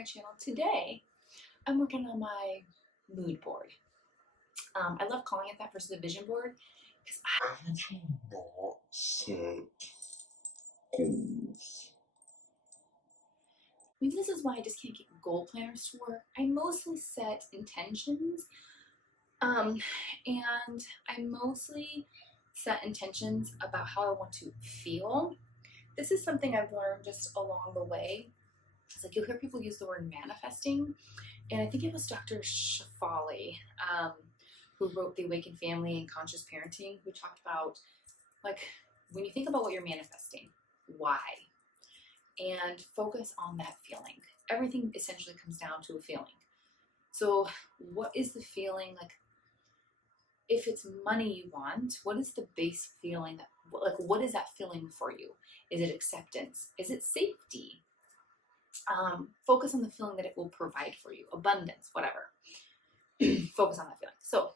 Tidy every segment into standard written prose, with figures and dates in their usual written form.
my channel. Today, I'm working on my mood board. I love calling it that versus a vision board because How do you not set goals? maybe this is why I just can't get goal planners to work. I mostly set intentions, and I mostly set intentions about how I want to feel. This is something I've learned just along the way. It's like you'll hear people use the word manifesting, and I think it was Dr. Shafali, who wrote The Awakened Family and Conscious Parenting, who talked about like when you think about what you're manifesting, why, and focus on that feeling. Everything essentially comes down to a feeling. So, what is the feeling like? If it's money you want, what is the base feeling that, like, what is that feeling for you? Is it acceptance? Is it safety? Focus on the feeling that it will provide for you, abundance, whatever. Focus on that feeling. So,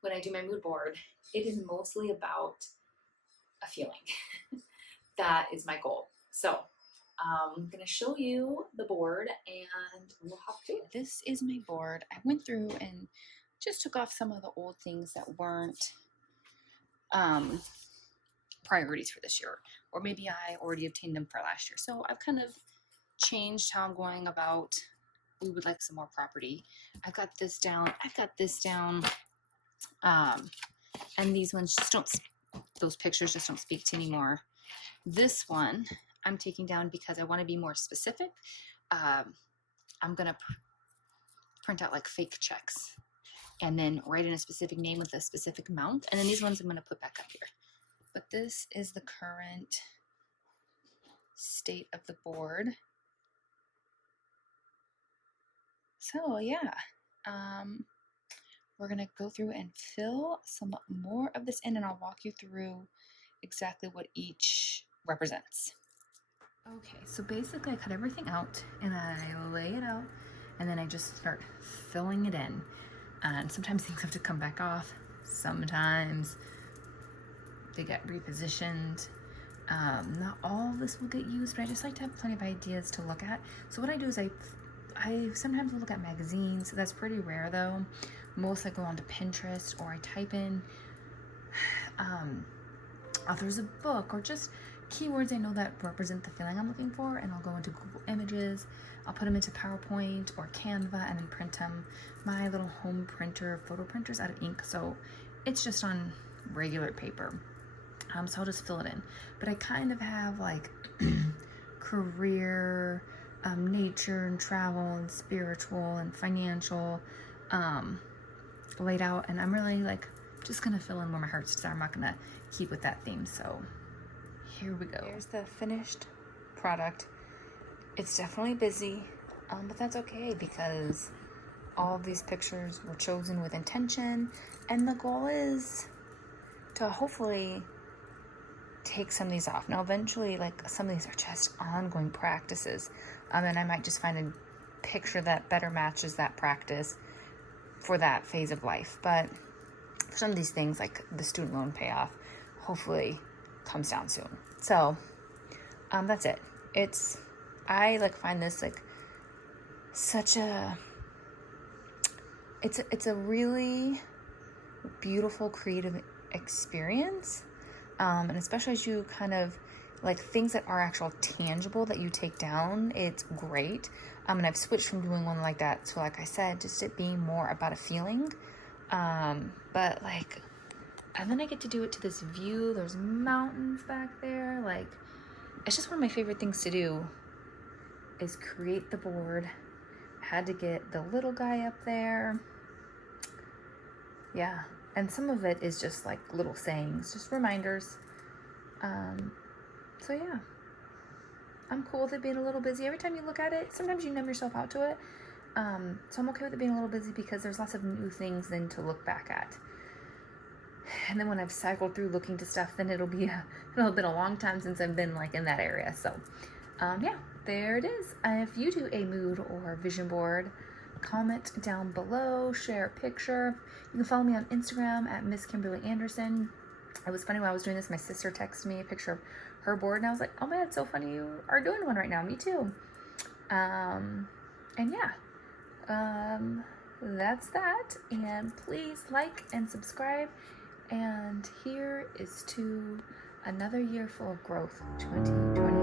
when I do my mood board, it is mostly about a feeling. That is my goal. So, I'm going to show you the board and we'll hop to it. This is my board. I went through and just took off some of the old things that weren't priorities for this year, or maybe I already obtained them for last year. So I've kind of changed how I'm going about. We would like some more property. I've got this down. And these ones just don't, those pictures just don't speak to anymore. This one I'm taking down because I want to be more specific. I'm going to print out like fake checks and then write in a specific name with a specific amount. And then these ones I'm going to put back up here. But this is the current state of the board. So yeah, we're going to go through and fill some more of this in, and I'll walk you through exactly what each represents. Okay, so basically I cut everything out and I lay it out and then I just start filling it in. And sometimes things have to come back off. Sometimes they get repositioned. Not all of this will get used, but I just like to have plenty of ideas to look at. So what I do is I sometimes will look at magazines. That's pretty rare though. Most I go onto Pinterest or I type in authors of book or just keywords I know that represent the feeling I'm looking for, and I'll go into Google Images. I'll put them into PowerPoint or Canva and then print them. My little home printer, photo printer's out of ink, so it's just on regular paper. So I'll just fill it in. But I kind of have like career, nature and travel and spiritual and financial laid out, and I'm really like just gonna fill in where my heart's desire. I'm not gonna keep with that theme. So here we go. Here's the finished product. It's definitely busy, but that's okay because all of these pictures were chosen with intention, and the goal is to hopefully take some of these off. Now eventually, like, some of these are just ongoing practices, and I might just find a picture that better matches that practice for that phase of life. But for some of these things, like the student loan payoff, hopefully comes down soon. So that's it. I like find this like such a it's a really beautiful creative experience, and especially as you kind of like things that are actual tangible that you take down, it's great. And I've switched from doing one like that to, like I said, just it being more about a feeling. But like, and then I get to do it to this view. There's mountains back there. Like, it's just one of my favorite things to do is create the board. Had to get the little guy up there. Yeah. And some of it is just like little sayings, just reminders. So yeah, I'm cool with it being a little busy. Every time you look at it, sometimes you numb yourself out to it. So I'm okay with it being a little busy because there's lots of new things then to look back at. And then when I've cycled through looking to stuff, then it'll been a long time since I've been like in that area. So yeah, there it is. If you do a mood or vision board, comment down below, share a picture. You can follow me on Instagram at Miss Kimberly Anderson. It was funny while I was doing this, my sister texted me a picture of her board and I was like, oh man, it's so funny you are doing one right now. Me too. And yeah, that's that. And please like and subscribe. And here is to another year full of growth, 2020.